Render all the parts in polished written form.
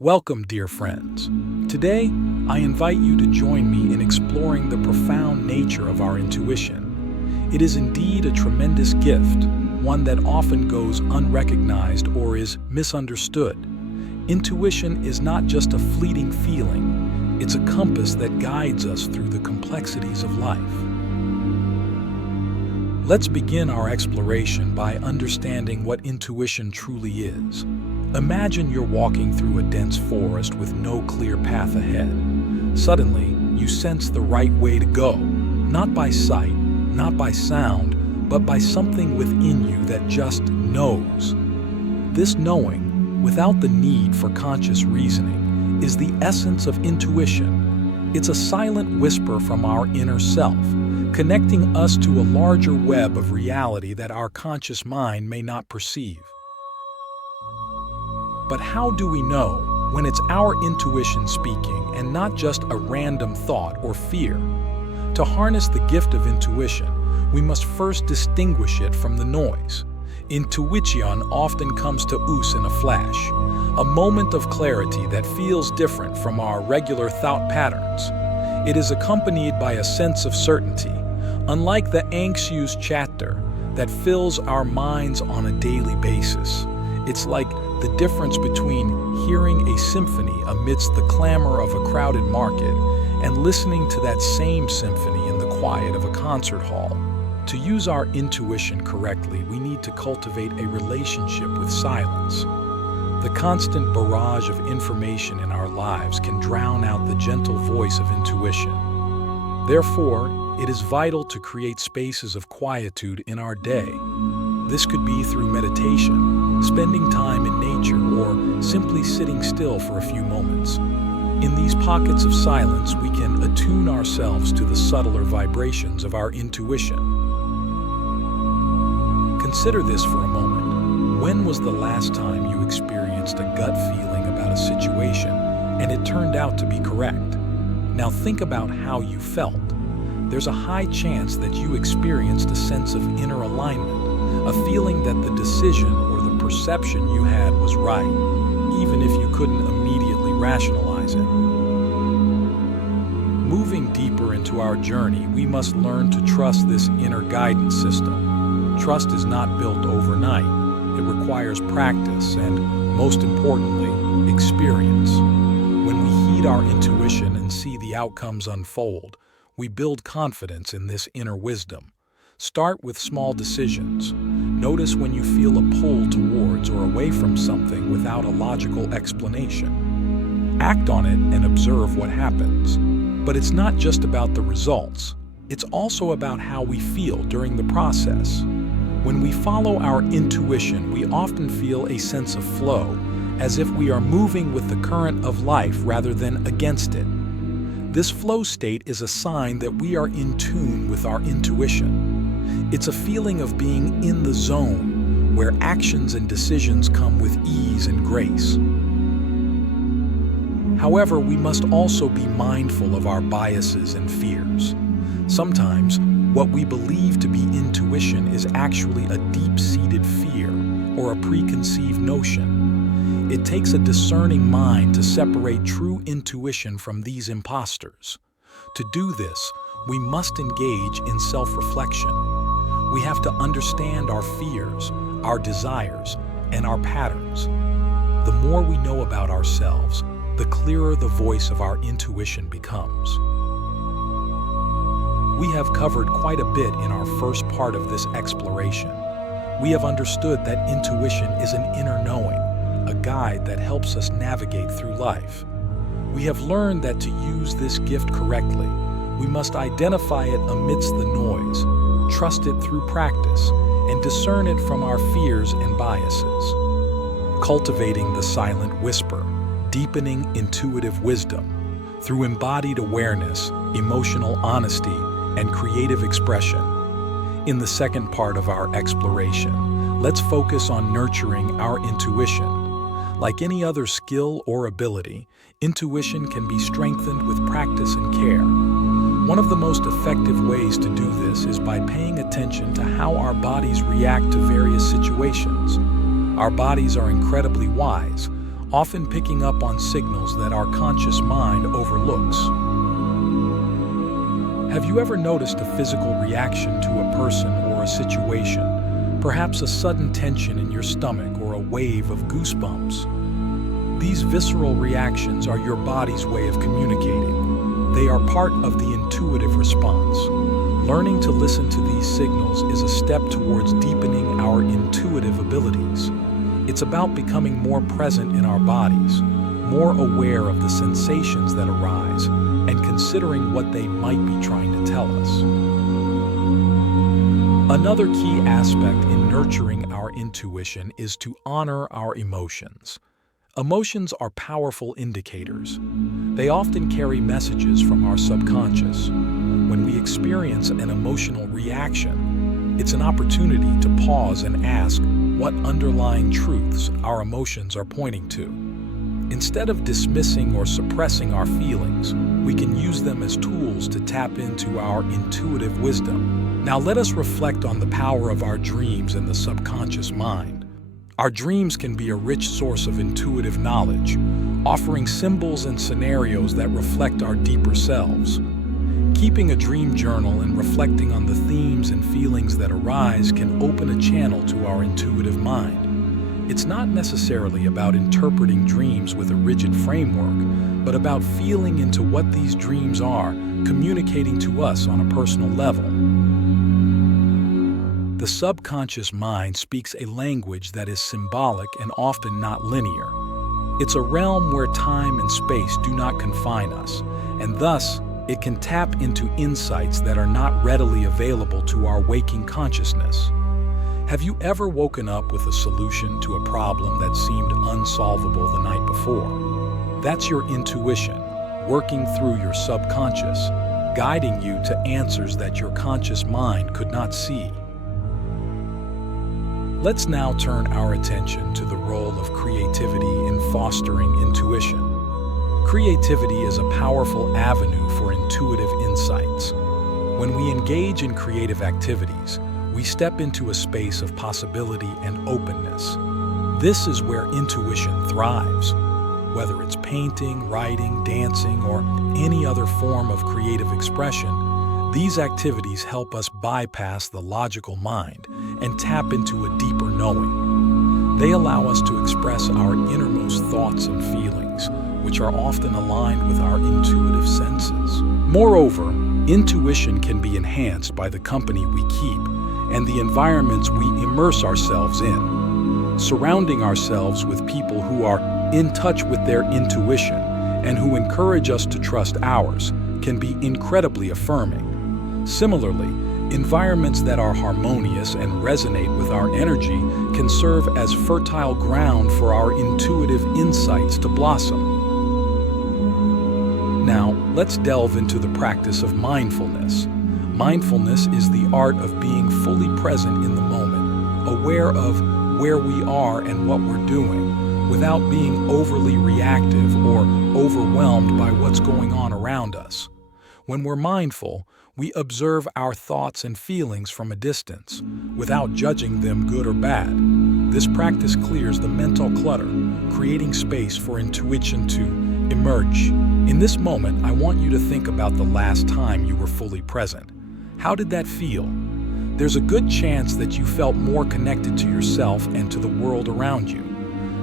Welcome, dear friends. Today, I invite you to join me in exploring the profound nature of our intuition. It is indeed a tremendous gift, one that often goes unrecognized or is misunderstood. Intuition is not just a fleeting feeling, it's a compass that guides us through the complexities of life. Let's begin our exploration by understanding what intuition truly is. Imagine you're walking through a dense forest with no clear path ahead. Suddenly, you sense the right way to go, not by sight, not by sound, but by something within you that just knows. This knowing, without the need for conscious reasoning, is the essence of intuition. It's a silent whisper from our inner self, connecting us to a larger web of reality that our conscious mind may not perceive. But how do we know when it's our intuition speaking and not just a random thought or fear? To harness the gift of intuition, we must first distinguish it from the noise. Intuition often comes to us in a flash, a moment of clarity that feels different from our regular thought patterns. It is accompanied by a sense of certainty, unlike the anxious chatter that fills our minds on a daily basis. It's like the difference between hearing a symphony amidst the clamor of a crowded market and listening to that same symphony in the quiet of a concert hall. To use our intuition correctly, we need to cultivate a relationship with silence. The constant barrage of information in our lives can drown out the gentle voice of intuition. Therefore, it is vital to create spaces of quietude in our day. This could be through meditation, spending time in nature, or simply sitting still for a few moments. In these pockets of silence, we can attune ourselves to the subtler vibrations of our intuition. Consider this for a moment. When was the last time you experienced a gut feeling about a situation and it turned out to be correct? Now think about how you felt. There's a high chance that you experienced a sense of inner alignment, a feeling that the decision or the perception you had was right, even if you couldn't immediately rationalize it. Moving deeper into our journey, we must learn to trust this inner guidance system. Trust is not built overnight. It requires practice and, most importantly, experience. When we heed our intuition and see the outcomes unfold, we build confidence in this inner wisdom. Start with small decisions. Notice when you feel a pull towards or away from something without a logical explanation. Act on it and observe what happens. But it's not just about the results. It's also about how we feel during the process. When we follow our intuition, we often feel a sense of flow, as if we are moving with the current of life rather than against it. This flow state is a sign that we are in tune with our intuition. It's a feeling of being in the zone, where actions and decisions come with ease and grace. However, we must also be mindful of our biases and fears. Sometimes, what we believe to be intuition is actually a deep-seated fear or a preconceived notion. It takes a discerning mind to separate true intuition from these imposters. To do this, we must engage in self-reflection. We have to understand our fears, our desires, and our patterns. The more we know about ourselves, the clearer the voice of our intuition becomes. We have covered quite a bit in our first part of this exploration. We have understood that intuition is an inner knowing, a guide that helps us navigate through life. We have learned that to use this gift correctly, we must identify it amidst the noise, trust it through practice, and discern it from our fears and biases. Cultivating the silent whisper, deepening intuitive wisdom through embodied awareness, emotional honesty, and creative expression. In the second part of our exploration, let's focus on nurturing our intuition. Like any other skill or ability, intuition can be strengthened with practice and care. One of the most effective ways to do this is by paying attention to how our bodies react to various situations. Our bodies are incredibly wise, often picking up on signals that our conscious mind overlooks. Have you ever noticed a physical reaction to a person or a situation? Perhaps a sudden tension in your stomach or a wave of goosebumps? These visceral reactions are your body's way of communicating. They are part of the intuitive response. Learning to listen to these signals is a step towards deepening our intuitive abilities. It's about becoming more present in our bodies, more aware of the sensations that arise, and considering what they might be trying to tell us. Another key aspect in nurturing our intuition is to honor our emotions. Emotions are powerful indicators. They often carry messages from our subconscious. When we experience an emotional reaction, it's an opportunity to pause and ask what underlying truths our emotions are pointing to. Instead of dismissing or suppressing our feelings, we can use them as tools to tap into our intuitive wisdom. Now let us reflect on the power of our dreams and the subconscious mind. Our dreams can be a rich source of intuitive knowledge, offering symbols and scenarios that reflect our deeper selves. Keeping a dream journal and reflecting on the themes and feelings that arise can open a channel to our intuitive mind. It's not necessarily about interpreting dreams with a rigid framework, but about feeling into what these dreams are, communicating to us on a personal level. The subconscious mind speaks a language that is symbolic and often not linear. It's a realm where time and space do not confine us, and thus, it can tap into insights that are not readily available to our waking consciousness. Have you ever woken up with a solution to a problem that seemed unsolvable the night before? That's your intuition, working through your subconscious, guiding you to answers that your conscious mind could not see. Let's now turn our attention to the role of creativity in fostering intuition. Creativity is a powerful avenue for intuitive insights. When we engage in creative activities, we step into a space of possibility and openness. This is where intuition thrives. Whether it's painting, writing, dancing, or any other form of creative expression, these activities help us bypass the logical mind and tap into a deeper knowing. They allow us to express our innermost thoughts and feelings, which are often aligned with our intuitive senses. Moreover, intuition can be enhanced by the company we keep and the environments we immerse ourselves in. Surrounding ourselves with people who are in touch with their intuition and who encourage us to trust ours can be incredibly affirming. Similarly, environments that are harmonious and resonate with our energy can serve as fertile ground for our intuitive insights to blossom. Now, let's delve into the practice of mindfulness. Mindfulness is the art of being fully present in the moment, aware of where we are and what we're doing, without being overly reactive or overwhelmed by what's going on around us. When we're mindful, we observe our thoughts and feelings from a distance, without judging them good or bad. This practice clears the mental clutter, creating space for intuition to emerge. In this moment, I want you to think about the last time you were fully present. How did that feel? There's a good chance that you felt more connected to yourself and to the world around you.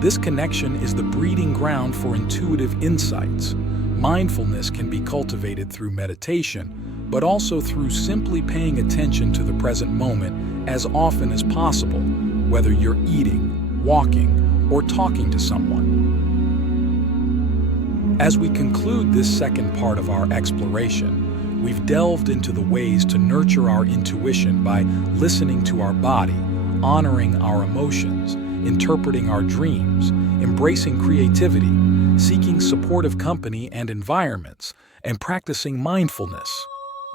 This connection is the breeding ground for intuitive insights. Mindfulness can be cultivated through meditation, but also through simply paying attention to the present moment as often as possible, whether you're eating, walking, or talking to someone. As we conclude this second part of our exploration, we've delved into the ways to nurture our intuition by listening to our body, honoring our emotions, interpreting our dreams, embracing creativity, seeking supportive company and environments, and practicing mindfulness.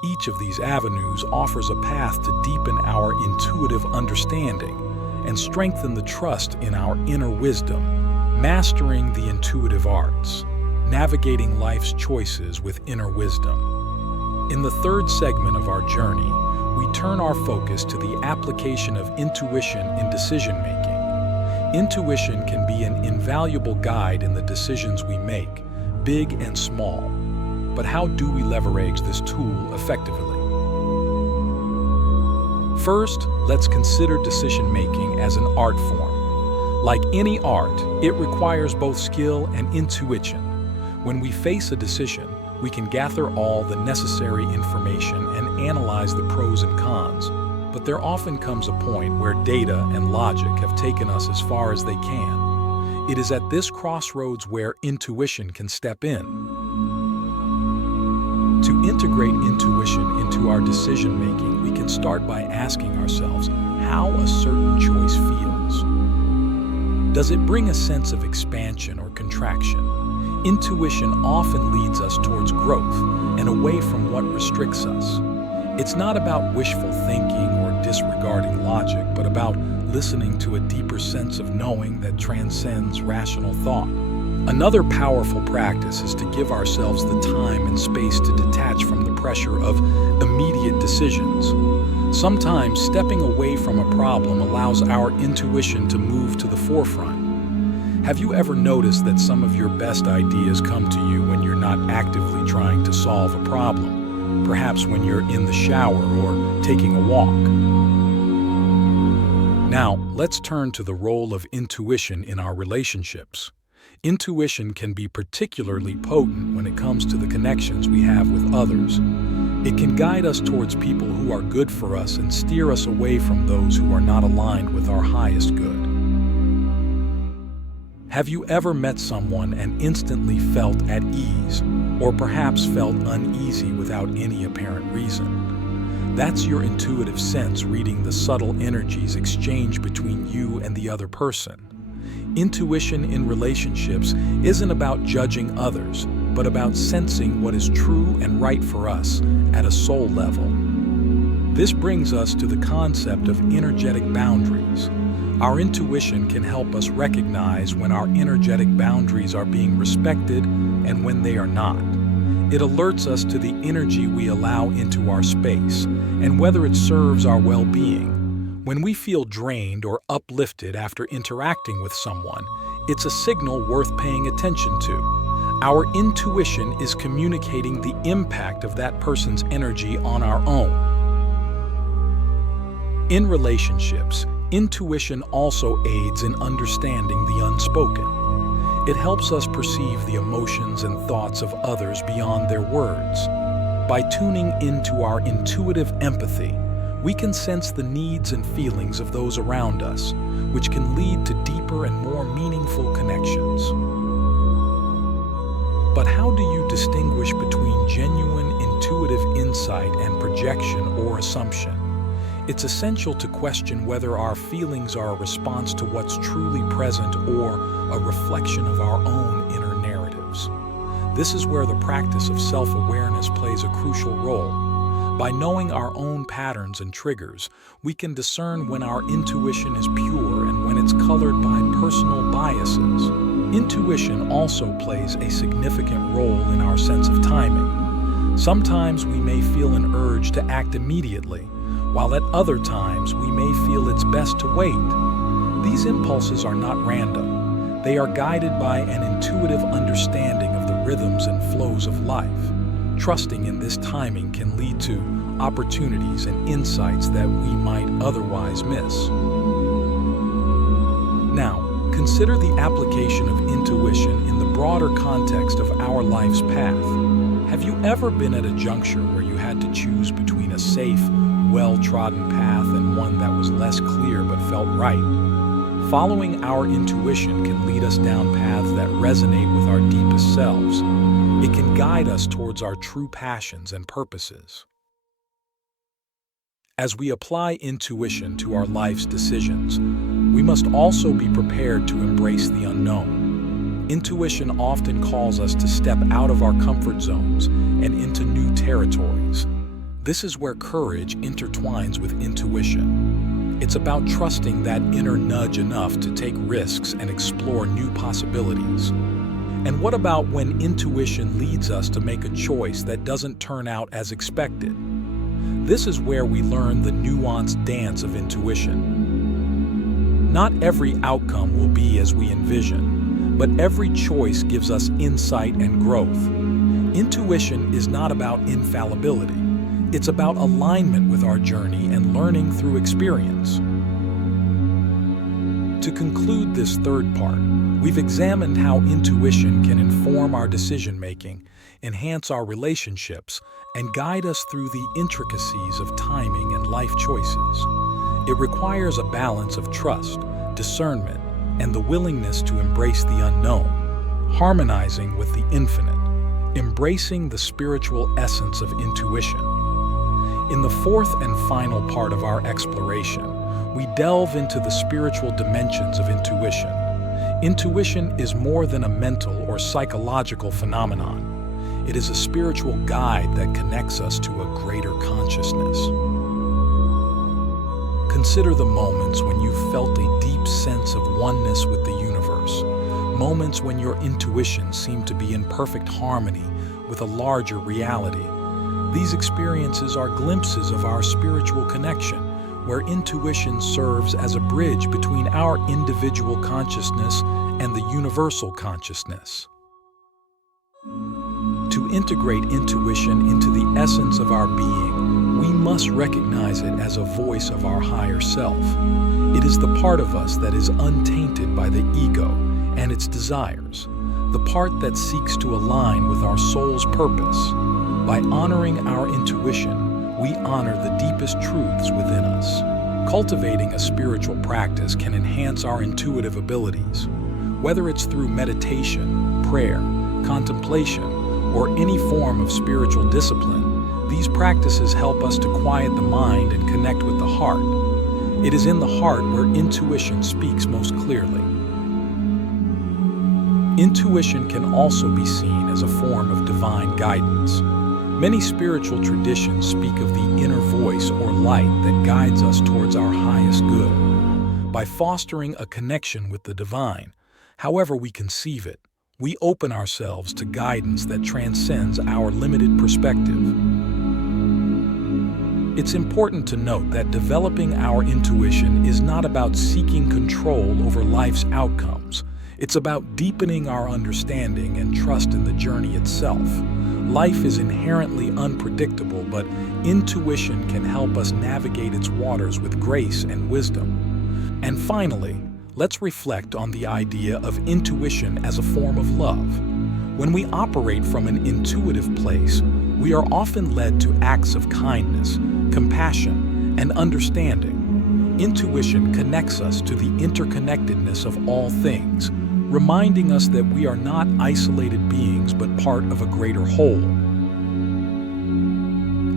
Each of these avenues offers a path to deepen our intuitive understanding and strengthen the trust in our inner wisdom, mastering the intuitive arts, navigating life's choices with inner wisdom. In the third segment of our journey, we turn our focus to the application of intuition in decision-making. Intuition can be an invaluable guide in the decisions we make, big and small. But how do we leverage this tool effectively? First, let's consider decision-making as an art form. Like any art, it requires both skill and intuition. When we face a decision, we can gather all the necessary information and analyze the pros and cons. But there often comes a point where data and logic have taken us as far as they can. It is at this crossroads where intuition can step in. To integrate intuition into our decision-making, we can start by asking ourselves how a certain choice feels. Does it bring a sense of expansion or contraction? Intuition often leads us towards growth and away from what restricts us. It's not about wishful thinking or disregarding logic, but about listening to a deeper sense of knowing that transcends rational thought. Another powerful practice is to give ourselves the time and space to detach from the pressure of immediate decisions. Sometimes stepping away from a problem allows our intuition to move to the forefront. Have you ever noticed that some of your best ideas come to you when you're not actively trying to solve a problem? Perhaps when you're in the shower or taking a walk. Now, let's turn to the role of intuition in our relationships. Intuition can be particularly potent when it comes to the connections we have with others. It can guide us towards people who are good for us and steer us away from those who are not aligned with our highest good. Have you ever met someone and instantly felt at ease, or perhaps felt uneasy without any apparent reason? That's your intuitive sense reading the subtle energies exchanged between you and the other person. Intuition in relationships isn't about judging others, but about sensing what is true and right for us at a soul level. This brings us to the concept of energetic boundaries. Our intuition can help us recognize when our energetic boundaries are being respected and when they are not. It alerts us to the energy we allow into our space and whether it serves our well-being. When we feel drained or uplifted after interacting with someone, it's a signal worth paying attention to. Our intuition is communicating the impact of that person's energy on our own. In relationships, intuition also aids in understanding the unspoken. It helps us perceive the emotions and thoughts of others beyond their words. By tuning into our intuitive empathy, we can sense the needs and feelings of those around us, which can lead to deeper and more meaningful connections. But how do you distinguish between genuine intuitive insight and projection or assumption? It's essential to question whether our feelings are a response to what's truly present or a reflection of our own inner narratives. This is where the practice of self-awareness plays a crucial role. By knowing our own patterns and triggers, we can discern when our intuition is pure and when it's colored by personal biases. Intuition also plays a significant role in our sense of timing. Sometimes we may feel an urge to act immediately, while at other times we may feel it's best to wait. These impulses are not random. They are guided by an intuitive understanding of the rhythms and flows of life. Trusting in this timing can lead to opportunities and insights that we might otherwise miss. Now, consider the application of intuition in the broader context of our life's path. Have you ever been at a juncture where you had to choose between a safe, well-trodden path and one that was less clear but felt right? Following our intuition can lead us down paths that resonate with our deepest selves. It can guide us towards our true passions and purposes. As we apply intuition to our life's decisions, we must also be prepared to embrace the unknown. Intuition often calls us to step out of our comfort zones and into new territories. This is where courage intertwines with intuition. It's about trusting that inner nudge enough to take risks and explore new possibilities. And what about when intuition leads us to make a choice that doesn't turn out as expected? This is where we learn the nuanced dance of intuition. Not every outcome will be as we envision, but every choice gives us insight and growth. Intuition is not about infallibility. It's about alignment with our journey and learning through experience. To conclude this third part, we've examined how intuition can inform our decision-making, enhance our relationships, and guide us through the intricacies of timing and life choices. It requires a balance of trust, discernment, and the willingness to embrace the unknown, harmonizing with the infinite, embracing the spiritual essence of intuition. In the fourth and final part of our exploration, we delve into the spiritual dimensions of intuition. Intuition is more than a mental or psychological phenomenon. It is a spiritual guide that connects us to a greater consciousness. Consider the moments when you felt a deep sense of oneness with the universe, moments when your intuition seemed to be in perfect harmony with a larger reality. These experiences are glimpses of our spiritual connection, where intuition serves as a bridge between our individual consciousness and the universal consciousness. To integrate intuition into the essence of our being, we must recognize it as a voice of our higher self. It is the part of us that is untainted by the ego and its desires, the part that seeks to align with our soul's purpose. By honoring our intuition, we honor the deepest truths within us. Cultivating a spiritual practice can enhance our intuitive abilities. Whether it's through meditation, prayer, contemplation, or any form of spiritual discipline, these practices help us to quiet the mind and connect with the heart. It is in the heart where intuition speaks most clearly. Intuition can also be seen as a form of divine guidance. Many spiritual traditions speak of the inner voice or light that guides us towards our highest good. By fostering a connection with the divine, however we conceive it, we open ourselves to guidance that transcends our limited perspective. It's important to note that developing our intuition is not about seeking control over life's outcomes. It's about deepening our understanding and trust in the journey itself. Life is inherently unpredictable, but intuition can help us navigate its waters with grace and wisdom. And finally, let's reflect on the idea of intuition as a form of love. When we operate from an intuitive place, we are often led to acts of kindness, compassion, and understanding. Intuition connects us to the interconnectedness of all things, reminding us that we are not isolated beings but part of a greater whole.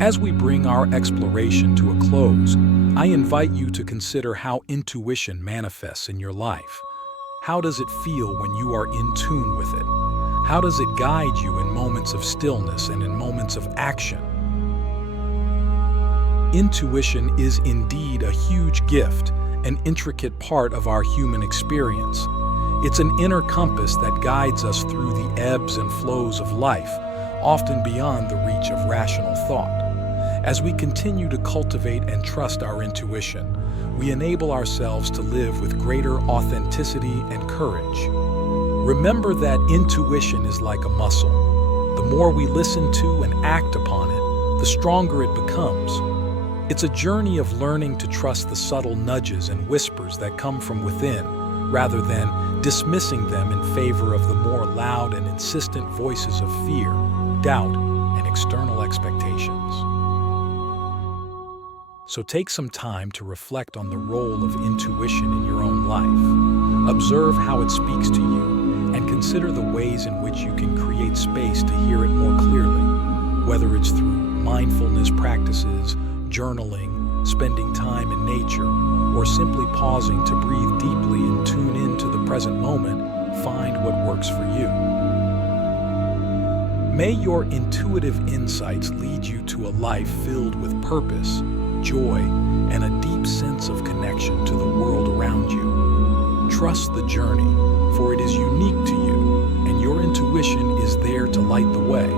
As we bring our exploration to a close, I invite you to consider how intuition manifests in your life. How does it feel when you are in tune with it? How does it guide you in moments of stillness and in moments of action? Intuition is indeed a huge gift, an intricate part of our human experience. It's an inner compass that guides us through the ebbs and flows of life, often beyond the reach of rational thought. As we continue to cultivate and trust our intuition, we enable ourselves to live with greater authenticity and courage. Remember that intuition is like a muscle. The more we listen to and act upon it, the stronger it becomes. It's a journey of learning to trust the subtle nudges and whispers that come from within, rather than dismissing them in favor of the more loud and insistent voices of fear, doubt, and external expectations. So take some time to reflect on the role of intuition in your own life. Observe how it speaks to you, and consider the ways in which you can create space to hear it more clearly, whether it's through mindfulness practices, journaling, spending time in nature, or simply pausing to breathe deeply and tune into the present moment. Find what works for you. May your intuitive insights lead you to a life filled with purpose, joy, and a deep sense of connection to the world around you. Trust the journey, for it is unique to you, and your intuition is there to light the way.